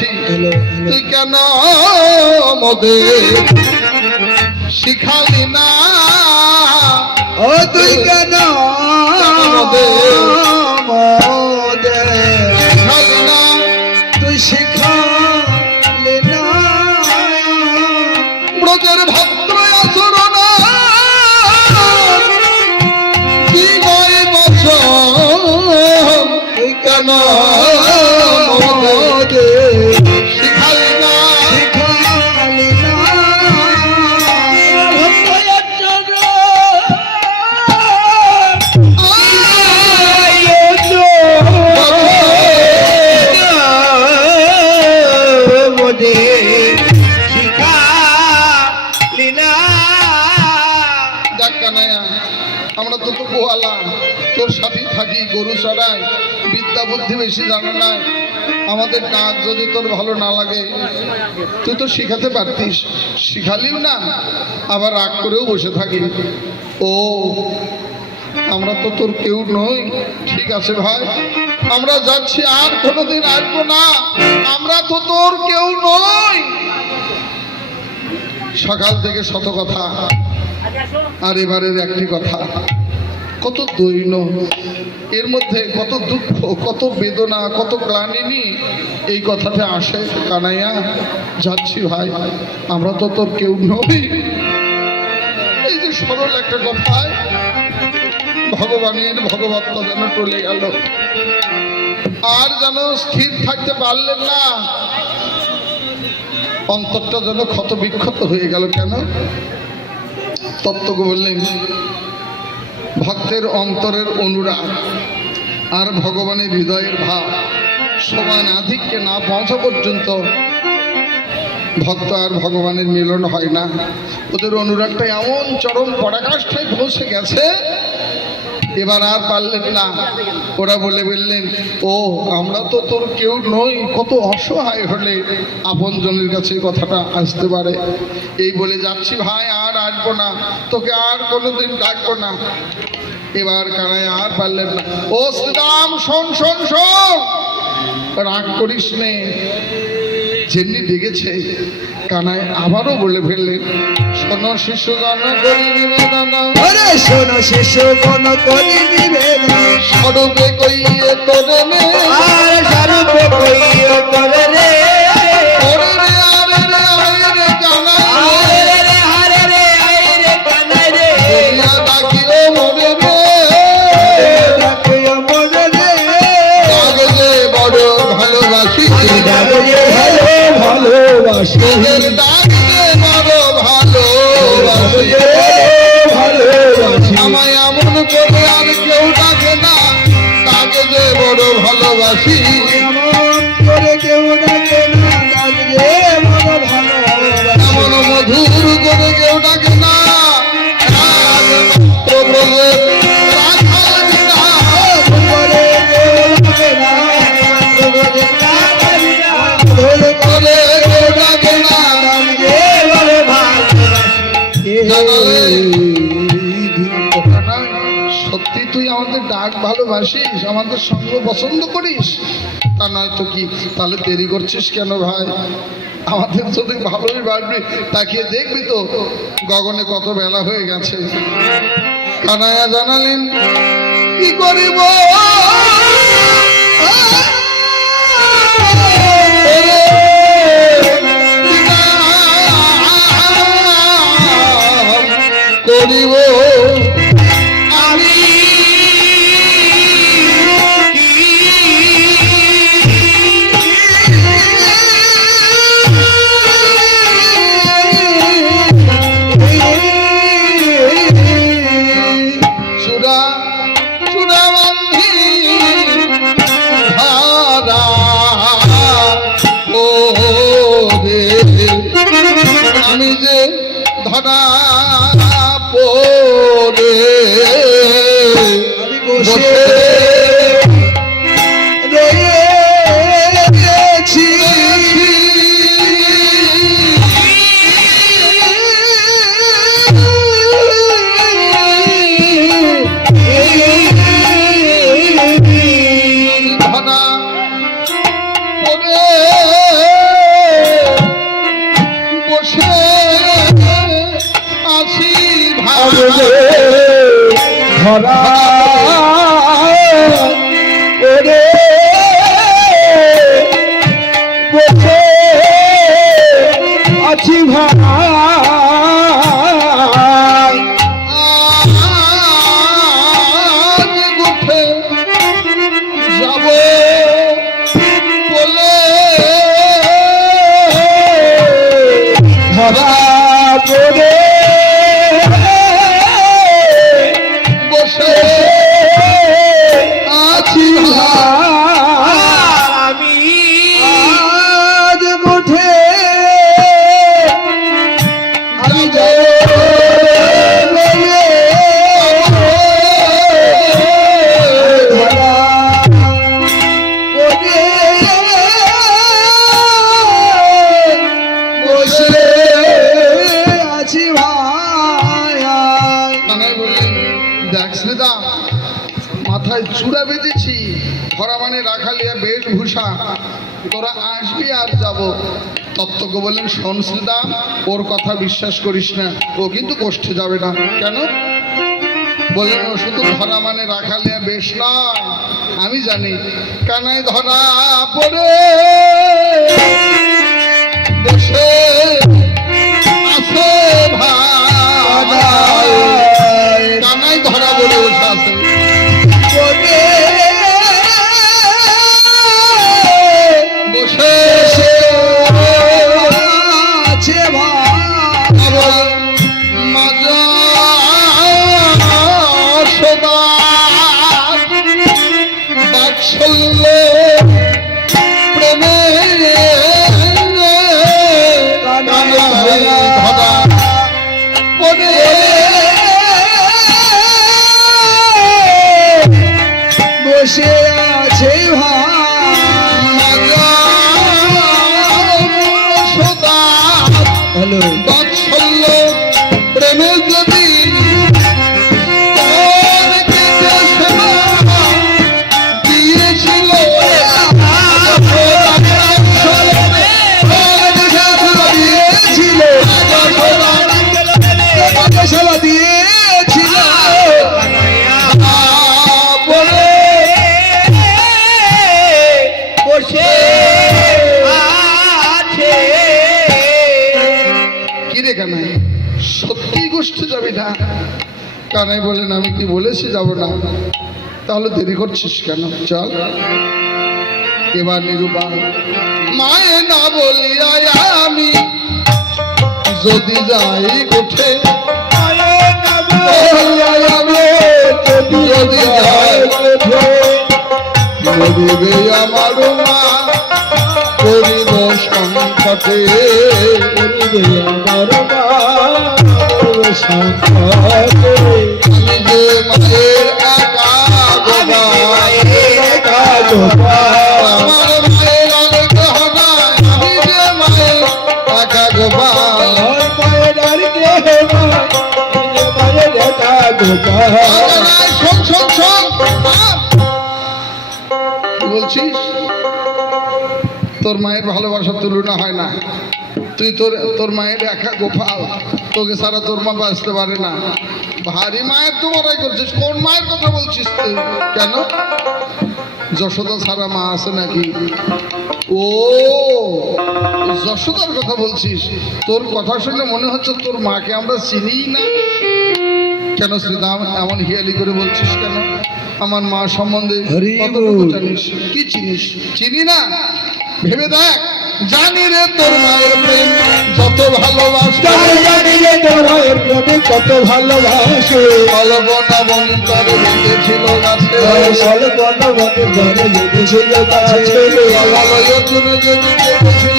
পাখি তুই কেন মদে শিখালি না ও তুই কেন মদে শিখালি না তুই শিখালি না ব্রজের ভদ্র আচরণ কি নয় বছর তুই কেন মদে শিখালি না শিখালি না আমরা তো তো গোয়ালা তোর সাথেই থাকি গরু চড়াই বিদ্যা বুদ্ধি বেশি জানো না আমাদের কাজ যদি তোর ভালো না লাগে তুই তো শিখাতে পারতিস শিখালিও না আবার রাগ করেও বসে থাকি ও আমরা তো তোর কেউ নই ঠিক আছে ভাই আমরা যাচ্ছি আর কোনোদিন আসবো না আমরা তো তোর কেউ নই সকাল থেকে শত কথা আর এবারের একটি কথা কত দৈন্য এর মধ্যে কত দুঃখ কত বেদনা কত গ্লানি নিয়ে এই কথাটা আসে কানাইয়া যাচ্ছি ভাই আমরা তো তোর কেউ নই এই যে সরল একটা কথায় ভগবানের ভগবত্তা যেন টলে গেল আর যেন স্থির থাকতে পারলেন না অন্তরটা যেন ক্ষত বিক্ষত হয়ে গেল কেন তত্ত্বক বললেন ভক্তের অন্তরের অনুরাগ আর ভগবানের হৃদয়ের ভাব সমান আধিক্যে না পৌঁছা পর্যন্ত ভক্ত আর ভগবানের মিলন হয় না ওদের অনুরাগটা এমন চরম পরাকাষ্ঠায় পৌঁছে গেছে এবার আর পারলেন না ওরা বললেন ও আমরা তো তোর কেউ নই কত অসহায় হলে আপনজনের কাছে কথাটা আসতে পারে এই বলে যাচ্ছি ভাই আর আসবো না তোকে আর কোনোদিন ডাকবো না এবার কানাই আর পারলেন না ও শ্রীরাম শোন শোন শোন রাগ করিস নে যেমনি ডেকেছে কানাই আবারও বলে ফেললেন শোনো শিশু গান করি নিবেদন আরে শোনো শিশু কোন করি নিবেদন স্বরূপে কইয়ে তোরে নে আর স্বরূপে কইয়ে তোরে নে ওরে রে আরে রে আরে রে কানাই আরে রে আরে রে আরে রে কানাই রে দুনিয়া ডাকিও মরে রে ডাকিও মরে রে কাগজে বড় ভালোবাসি ডাকিও ভালোবাসি তোদের ডাকতে বড় ভালোবাসি ভালোবাসি আমায় এমন করে আর কেউ ডাকে না তাকে যে বড় ভালোবাসি এমন করে কেউ ডাকে না ডাকে বড় ভালোবাসি এমন মধুর করে কেউ ডাকে না রাখাল বিনা করে কেউ ডাকে না করে করে কেউ ডাকে না ডাকে বড় ভালোবাসি সত্যি তুই আমাদের ডাক ভালোবাসিস আমাদের সঙ্গ পছন্দ করিস তা নয় তো কি তাহলে দেরি করছিস কেন ভাই আমাদের যদি ভালোই বাড়বি তাকিয়ে দেখবি তো গগনে কত বেলা হয়ে গেছে কানাইয়া জানালেন কি করিব করিব আমি চূড়া চূড়া বান্ধি ধারা ও রে আমি যে ধরা পড়ে আমি বসে রয়েছি ধরা পড়ে ধরা ওরে বসে আছি ভাই আজ উঠে যাব বলে ধরা করে বসে আছি আমি আজ উঠে আমি মাথায় চূড়া বেঁধেছি ভরা মানে রাখালিয়া বেশভূষা তোরা আসবি আর যাব তত্ত্বজ্ঞ বললেন শোন শ্রীদাম ওর কথা বিশ্বাস করিস না ও কিন্তু কষ্টে যাবে না কেন বললেন ও শুধু ধরা মানে রাখালিয়া বেশ নয় আমি জানি কানাই ধরা পড়ে বসে আছে ভাই কানাই ধরা বলে বসে আছে বসে আছে মাজা সদা বাৎসল্য প্রেমে ধরা পড়ে বসে আছে সদা হ্যালো বাৎসল্য প্রেমে যদি দিয়েছিল দিয়েছিল বলে বসে আছে কি রে কানাই সত্যি গোষ্ঠী যাবি না কানাই বলেন আমি কি বলেছি যাব না তাহলে দেরি করছিস কেন চল এবার নিরূপণ মায়ে না বলিয়া আমি যদি যাই উঠে যদি যাই মরিবে আমার মা করিব সংকটে আমার সংকটে আমি যে মায়ের একা গোবা আমার মায়ের আলোক হনায় আমি যে মায়ের একা গোবা শোন শোন শোন কি বলছিস তোর মায়ের ভালোবাসার তুলনা হয় না তুই তোর মায়ের একা গোপাল তোকে সারা তোর মা বাঁচতে পারে না ভারী মায়ের তো বড়াই করছিস কোন মায়ের কথা বলছিস তুই কেন যশোদা সারা মা আছে নাকি ও যশোদার কথা বলছিস তোর কথা শুনে মনে হচ্ছে তোর মাকে আমরা চিনিই না কেন শ্রীদাম এমন হিয়ালি করে বলছিস কেন আমার মা সম্বন্ধে কতটুকু জানিস কি চিনিস চিনি না ভেবে দেখ জানি রে তোর মায়ের প্রেম যত ভালোবাসে জানি রে তোর মায়ের প্রেমে কত ভালোবাসে কল্পনা বন্তরে লেগেছিল গাছে কল্পনা বন্তরে লেগেছিল গাছে কমলয় জুড়ে যদি লেগেছিল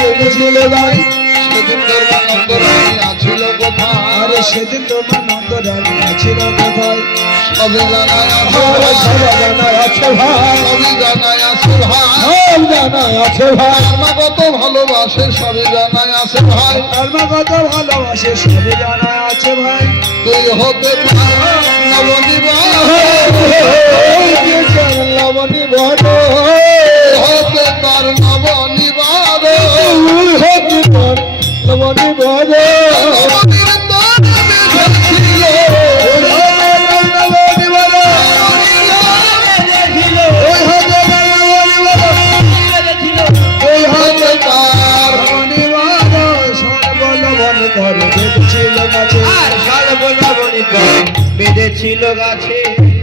লেগেছিল গাছ সেদিন তোর মা নন্দরানী আছিল কোথায় আরে সেদিন তোর মা নন্দরানী আছিল কোথায় সবই জানায় আছে ভাই সবই জানায় আছে ভাই সব জানা আছে ভাই মা কত ভালোবাসে সবই জানায় আছে ভাই তার মা কত ভালোবাসে সবই জানা আছে ভাই তুই হতে নবনিবাস লবণী বড় হতে তার নবনিবাস লবণী বড় ছিল গাছে